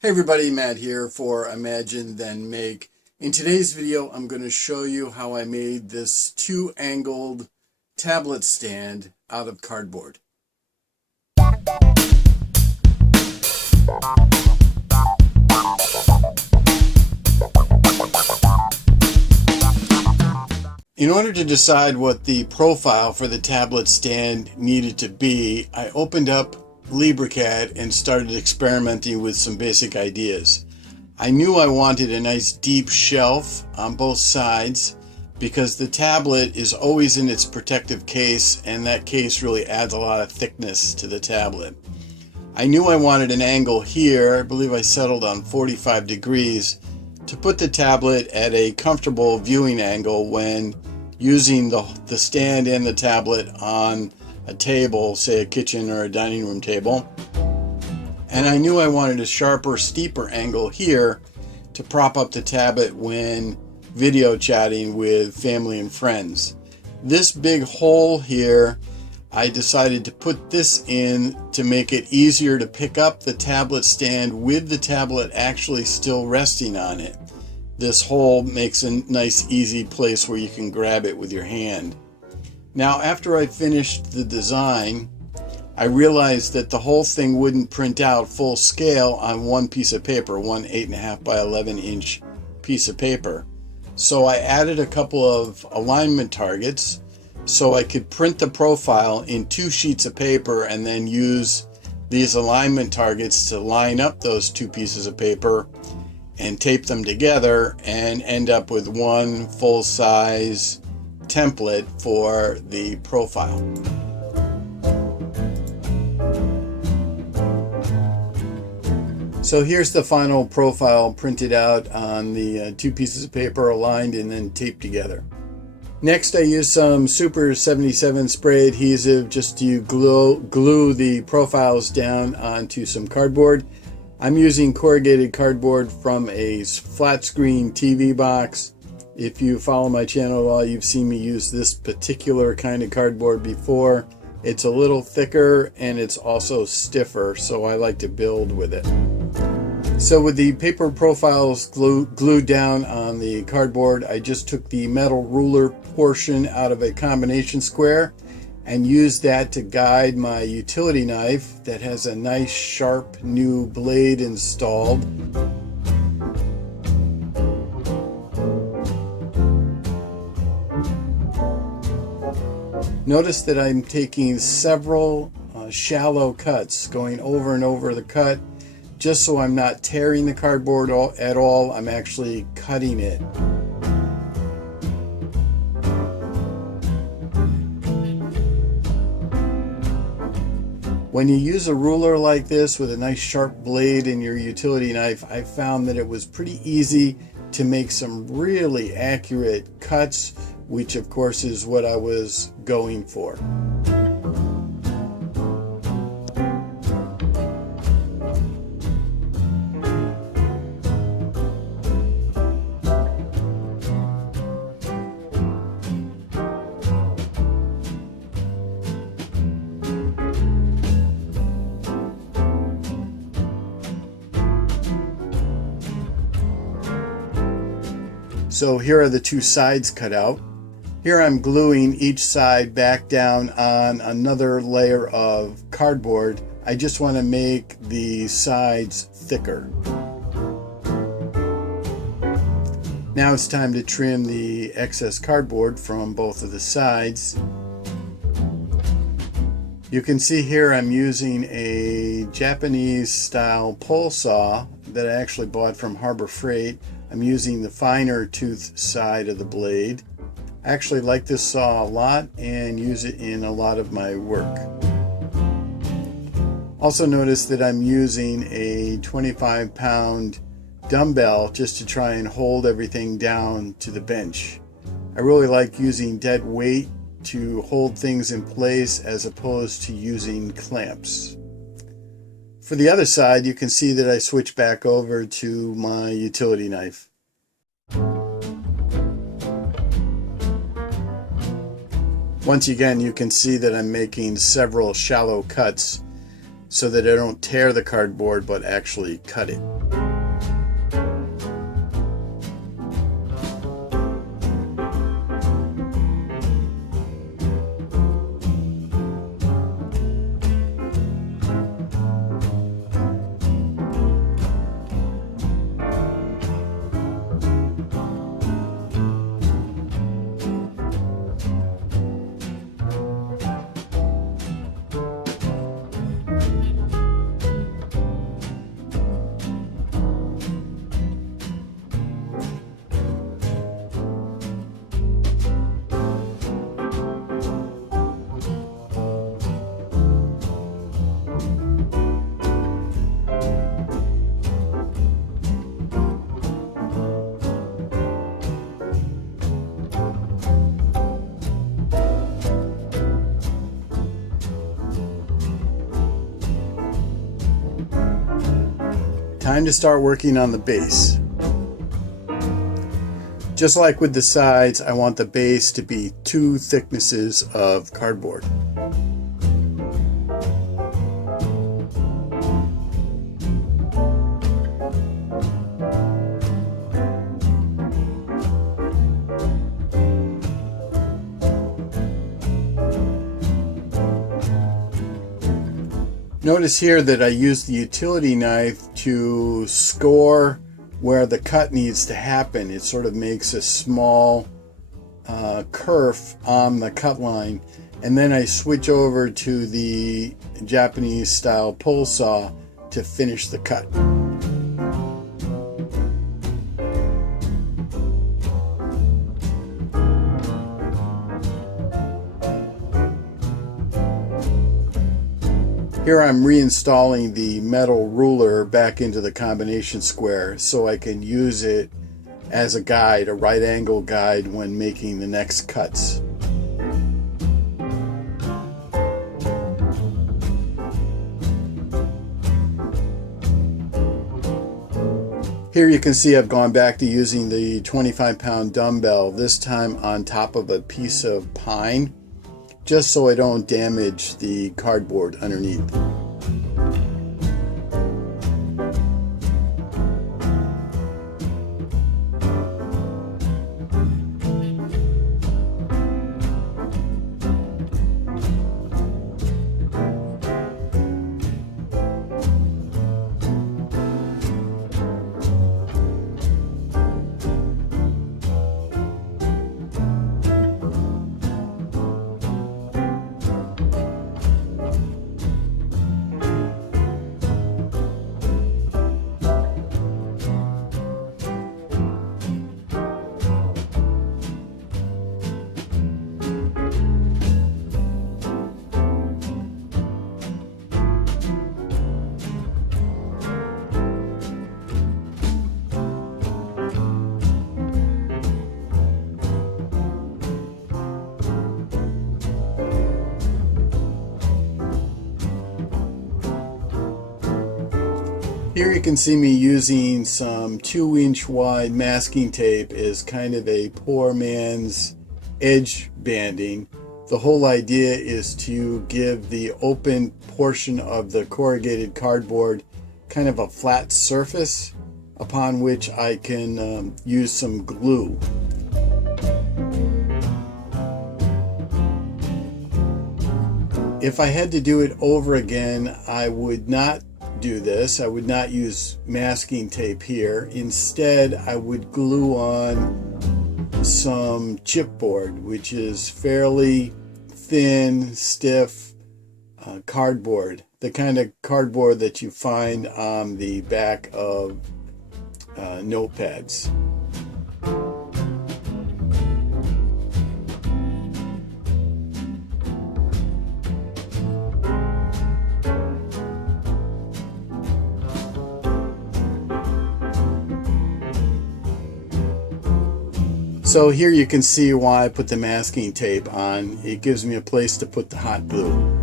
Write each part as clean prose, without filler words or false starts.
Hey everybody, Matt here for Imagine Then Make. In today's video, I'm going to show you how I made this two-angled tablet stand out of cardboard. In order to decide what the profile for the tablet stand needed to be, I opened up LibreCAD and started experimenting with some basic ideas. I knew I wanted a nice deep shelf on both sides because the tablet is always in its protective case, and that case really adds a lot of thickness to the tablet. I knew I wanted an angle here. I believe I settled on 45 degrees to put the tablet at a comfortable viewing angle when using the stand and the tablet on a table, say a kitchen or a dining room table. And I knew I wanted a sharper, steeper angle here to prop up the tablet when video chatting with family and friends. This big hole here, I decided to put this in to make it easier to pick up the tablet stand with the tablet actually still resting on it. This hole makes a nice, easy place where you can grab it with your hand. Now, after I finished the design, I realized that the whole thing wouldn't print out full scale on one piece of paper, one 8.5 by 11 inch piece of paper. So I added a couple of alignment targets so I could print the profile in 2 sheets of paper and then use these alignment targets to line up those 2 pieces of paper and tape them together and end up with one full-size template for the profile. So here's the final profile printed out on the 2 pieces of paper, aligned and then taped together. Next, I used some Super 77 spray adhesive just to glue the profiles down onto some cardboard. I'm using corrugated cardboard from a flat screen TV box. If you follow my channel at all, you've seen me use this particular kind of cardboard before. It's a little thicker and it's also stiffer, so I like to build with it. So with the paper profiles glued down on the cardboard, I just took the metal ruler portion out of a combination square and used that to guide my utility knife that has a nice sharp new blade installed. Notice that I'm taking several shallow cuts, going over and over the cut, just so I'm not tearing the cardboard at all. I'm actually cutting it. When you use a ruler like this with a nice sharp blade in your utility knife, I found that it was pretty easy to make some really accurate cuts, which of course is what I was going for. So here are the 2 sides cut out. Here I'm gluing each side back down on another layer of cardboard. I just want to make the sides thicker. Now it's time to trim the excess cardboard from both of the sides. You can see here I'm using a Japanese style pole saw that I actually bought from Harbor Freight. I'm using the finer tooth side of the blade. I actually like this saw a lot and use it in a lot of my work. Also notice that I'm using a 25-pound dumbbell just to try and hold everything down to the bench. I really like using dead weight to hold things in place as opposed to using clamps. For the other side, you can see that I switch back over to my utility knife. Once again, you can see that I'm making several shallow cuts so that I don't tear the cardboard but actually cut it. Time to start working on the base. Just like with the sides, I want the base to be 2 thicknesses of cardboard. Notice here that I used the utility knife to score where the cut needs to happen. It sort of makes a small kerf on the cut line, and then I switch over to the Japanese style pull saw to finish the cut. Here I'm reinstalling the metal ruler back into the combination square so I can use it as a guide, a right angle guide, when making the next cuts. Here you can see I've gone back to using the 25-pound dumbbell, this time on top of a piece of pine, just so I don't damage the cardboard underneath. Here you can see me using some 2-inch wide masking tape as kind of a poor man's edge banding. The whole idea is to give the open portion of the corrugated cardboard kind of a flat surface upon which I can use some glue. If I had to do it over again, I would not do this. I would not use masking tape here. Instead, I would glue on some chipboard, which is fairly thin, stiff cardboard. The kind of cardboard that you find on the back of notepads. So here you can see why I put the masking tape on. It gives me a place to put the hot glue.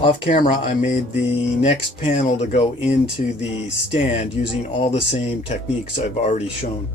Off camera, I made the next panel to go into the stand using all the same techniques I've already shown.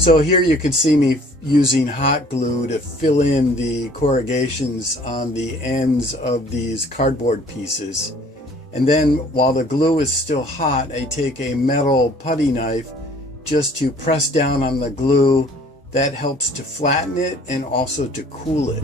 So here you can see me using hot glue to fill in the corrugations on the ends of these cardboard pieces. And then while the glue is still hot, I take a metal putty knife just to press down on the glue. That helps to flatten it and also to cool it.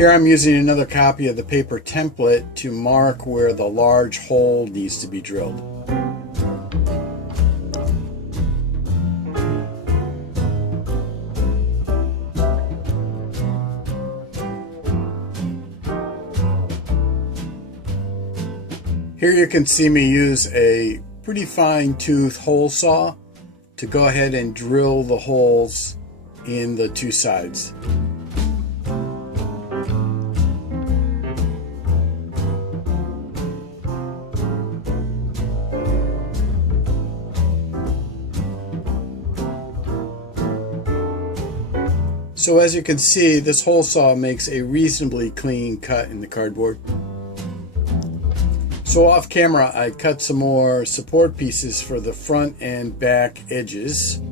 Here I'm using another copy of the paper template to mark where the large hole needs to be drilled. Here you can see me use a pretty fine tooth hole saw to go ahead and drill the holes in the two sides. So as you can see, this hole saw makes a reasonably clean cut in the cardboard. So off camera, I cut some more support pieces for the front and back edges.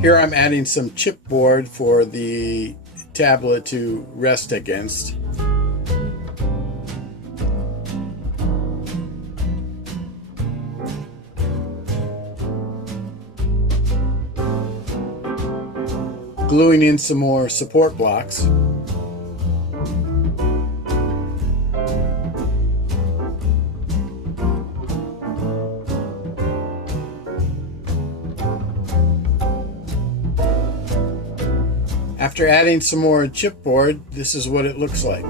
Here I'm adding some chipboard for the tablet to rest against. Gluing in some more support blocks. After adding some more chipboard, this is what it looks like.